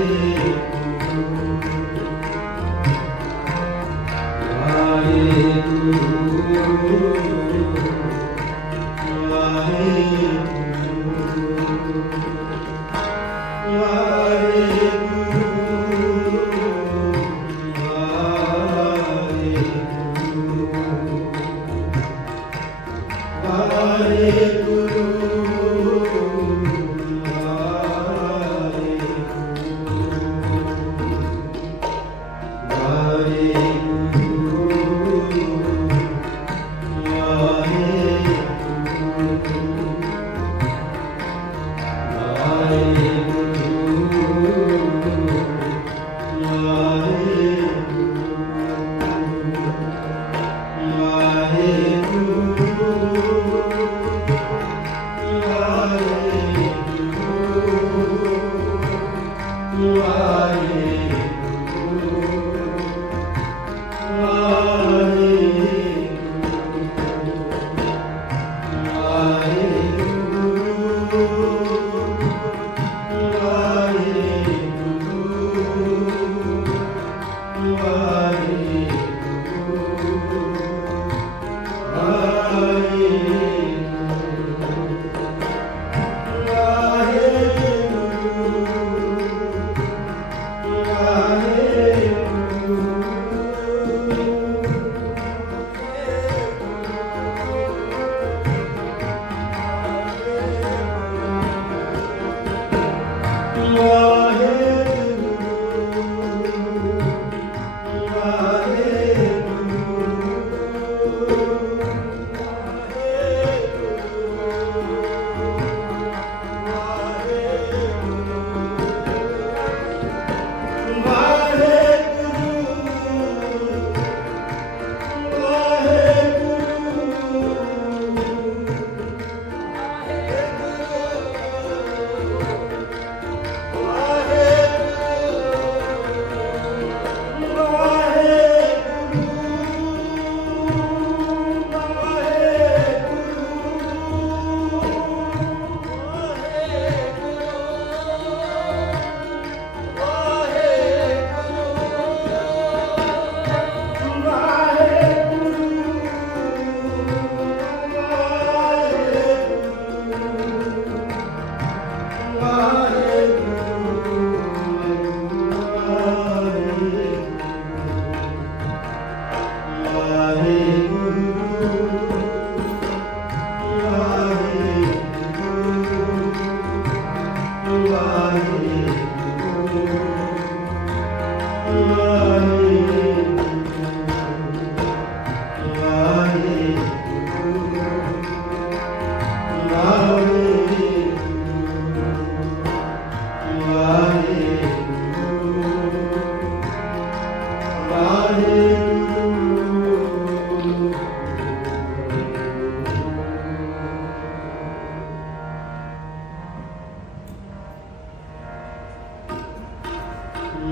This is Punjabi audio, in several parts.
Mann ਵਿਚਰੈ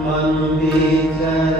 Manubija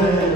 Amen.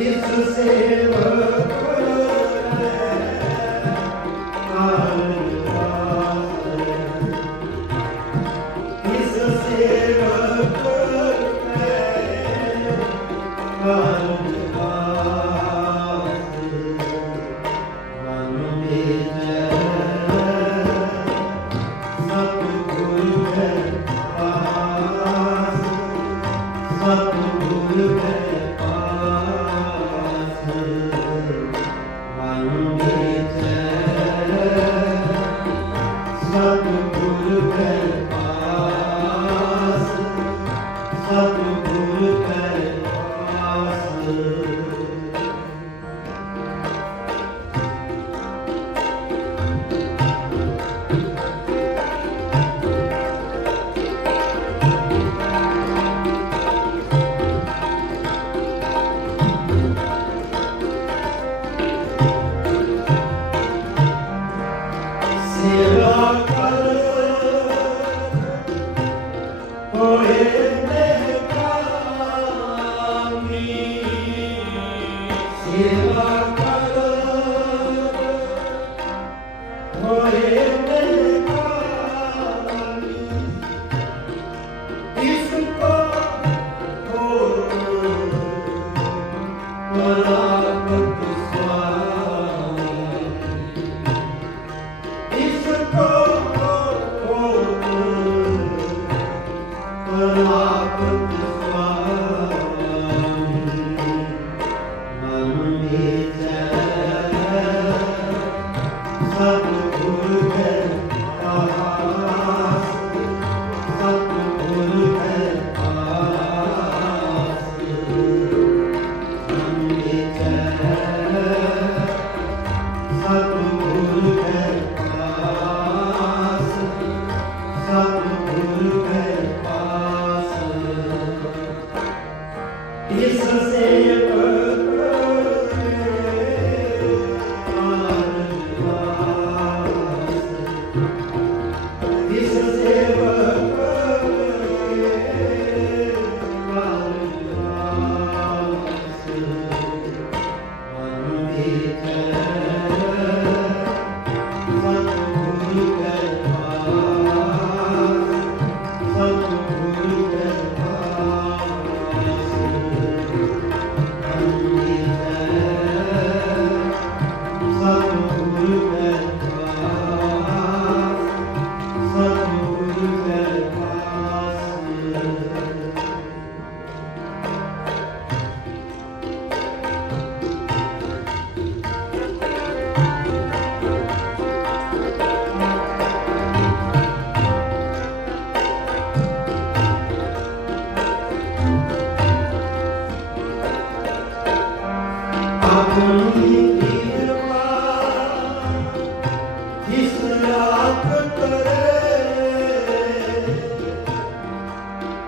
bir sevdim Yeah.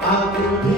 I'll be